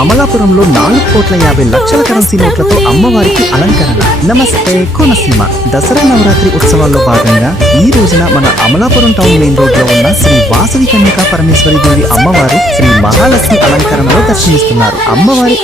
అమలాపురంలో 4,50,00,000 కరెన్సీ నోట్లతో అమ్మవారికి అలంకరణ. నమస్తే కోనసీమ. దసరా నవరాత్రి ఉత్సవాల్లో భాగంగా ఈ రోజున మన అమలాపురం టౌన్ మెయిన్ రోడ్ లో ఉన్న శ్రీ వాసవి కన్యకా పరమేశ్వరి దేవి అమ్మవారు శ్రీ మహాలక్ష్మి అలంకరణలో దర్శనమిస్తున్నారు. అమ్మవారి